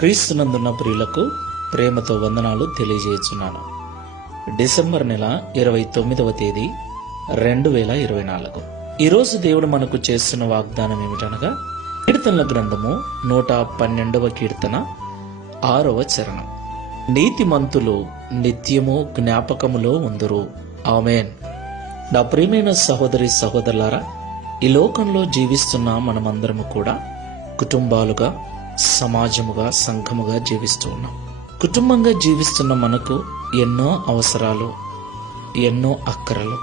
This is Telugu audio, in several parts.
క్రీస్తునందున్న ప్రియులకు ప్రేమతో వందనాలు తెలియజేస్తున్నాను. డిసెంబర్ నెల 29వ తేదీ 2024. ఈరోజు దేవుడు మనకు చేస్తున్న వాగ్దానం ఏమిటనగా, కీర్తనల గ్రంథము 112వ కీర్తన 6వ చరణం. నీతిమంతులు నిత్యము జ్ఞాపకములో ఉందురు. ఆమేన్. నా ప్రియమైన సహోదరి సహోదరులారా, ఈ లోకంలో జీవిస్తున్న మనమందరము కూడా కుటుంబాలుగా, సమాజముగా, సంఘముగా జీవిస్తూ ఉన్నాం. కుటుంబంగా జీవిస్తున్న మనకు ఎన్నో అవసరాలు, ఎన్నో అక్కరలు.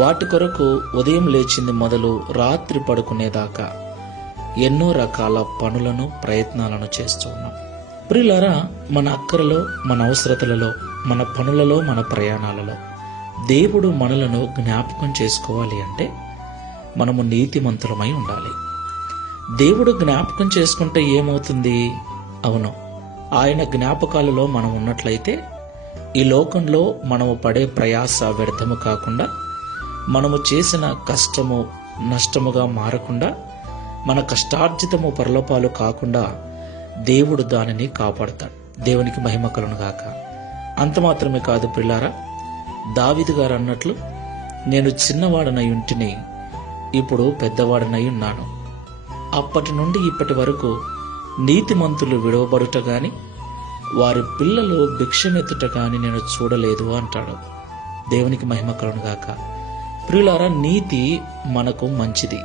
వాటి కొరకు ఉదయం లేచింది మొదలు రాత్రి పడుకునేదాకా ఎన్నో రకాల పనులను, ప్రయత్నాలను చేస్తూ ఉన్నాం. ప్రియులారా, మన అక్కరలో, మన అవసరతలలో, మన పనులలో, మన ప్రయాణాలలో దేవుడు మనలను జ్ఞాపకం చేసుకోవాలి అంటే మనము నీతిమంతులమై ఉండాలి. దేవుడు జ్ఞాపకం చేసుకుంటే ఏమవుతుంది? అవును, ఆయన జ్ఞాపకాలలో మనం ఉన్నట్లయితే ఈ లోకంలో మనము పడే ప్రయాస వ్యర్థము కాకుండా, మనము చేసిన కష్టము నష్టముగా మారకుండా, మన కష్టార్జితము పరలోపాలు కాకుండా దేవుడు దానిని కాపాడుతాడు. దేవునికి మహిమ కలుగును గాక. అంత మాత్రమే కాదు ప్రియులారా, దావీదు గారు అన్నట్లు, నేను చిన్నవాడనై ఉంటిని, ఇప్పుడు పెద్దవాడనై ఉన్నాను. అప్పటి నుండి ఇప్పటి వరకు నీతిమంతులు విడవబడుట గాని, వారి పిల్లలు భిక్షమెత్తుట గాని నేను చూడలేదు అంటాడు. దేవునికి మహిమ కలుగును గాక. ప్రియులారా, నీతి మనకు మంచిది.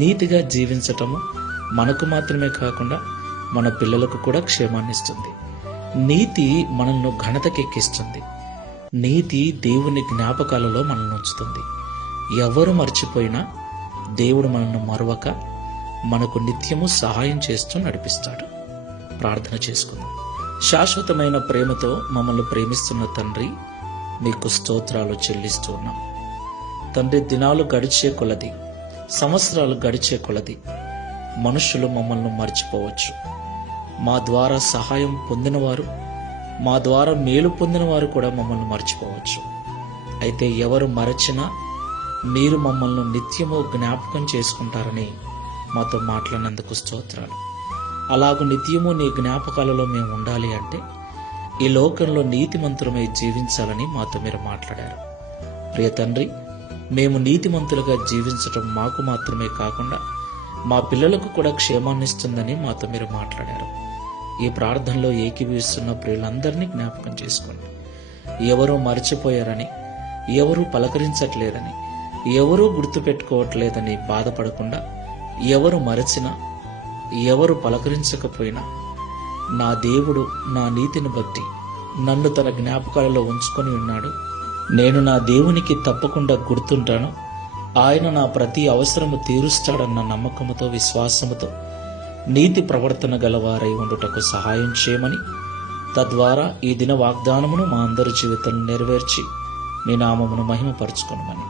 నీతిగా జీవించటము మనకు మాత్రమే కాకుండా మన పిల్లలకు కూడా క్షేమాన్ని ఇస్తుంది. నీతి మనల్ని ఘనతకెక్కిస్తుంది. నీతి దేవుని జ్ఞాపకాలలో మనల్ని ఉంచుతుంది. ఎవరు మర్చిపోయినా దేవుడు మనల్ని మరవక మనకు నిత్యము సహాయం చేస్తూ నడిపిస్తాడు. ప్రార్థన చేసుకుందాం. శాశ్వతమైన ప్రేమతో మమ్మల్ని ప్రేమిస్తున్న తండ్రి, మీకు స్తోత్రాలు చెల్లిస్తూ ఉన్నాం. తండ్రి, దినాలు గడిచే కొలది, సంవత్సరాలు గడిచే కొలది మనుషులు మమ్మల్ని మర్చిపోవచ్చు. మా ద్వారా సహాయం పొందినవారు, మా ద్వారా మేలు పొందిన వారు కూడా మమ్మల్ని మర్చిపోవచ్చు. అయితే ఎవరు మరచినా మీరు మమ్మల్ని నిత్యము జ్ఞాపకం చేసుకుంటారని మాతో మాట్లాడినందుకు స్తోత్రాలు. అలాగూ నిత్యము నీ జ్ఞాపకాలలో మేము ఉండాలి అంటే ఈ లోకంలో నీతిమంతులమై జీవించాలని మాతో మీరు మాట్లాడారు. ప్రియ తండ్రి, మేము నీతిమంతులుగా జీవించటం మాకు మాత్రమే కాకుండా మా పిల్లలకు కూడా క్షేమాన్నిస్తుందని మాతో మీరు మాట్లాడారు. ఈ ప్రార్థనలో ఏకీభవిస్తున్న ప్రియులందరినీ జ్ఞాపకం చేసుకోండి. ఎవరూ మర్చిపోయారని, ఎవరూ పలకరించట్లేదని, ఎవరూ గుర్తుపెట్టుకోవట్లేదని బాధపడకుండా, ఎవరు మరచినా, ఎవరు పలకరించకపోయినా నా దేవుడు నా నీతిని బట్టి నన్ను తన జ్ఞాపకాలలో ఉంచుకొని ఉన్నాడు. నేను నా దేవునికి తప్పకుండా గుర్తుంటాను. ఆయన నా ప్రతి అవసరము తీరుస్తాడన్న నమ్మకముతో, విశ్వాసముతో నీతి ప్రవర్తన గలవారై ఉండుటకు సహాయం చేయమని, తద్వారా ఈ దిన వాగ్దానమును మా అందరి జీవితంలో నెరవేర్చి మీ నామమును మహిమపరచుకొనమని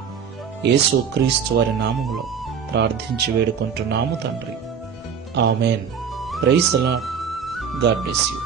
యేసు క్రీస్తు వారి నామములో ప్రార్థించి వేడుకుంటున్నాము తండ్రి. Amen. Praise the Lord. God bless you.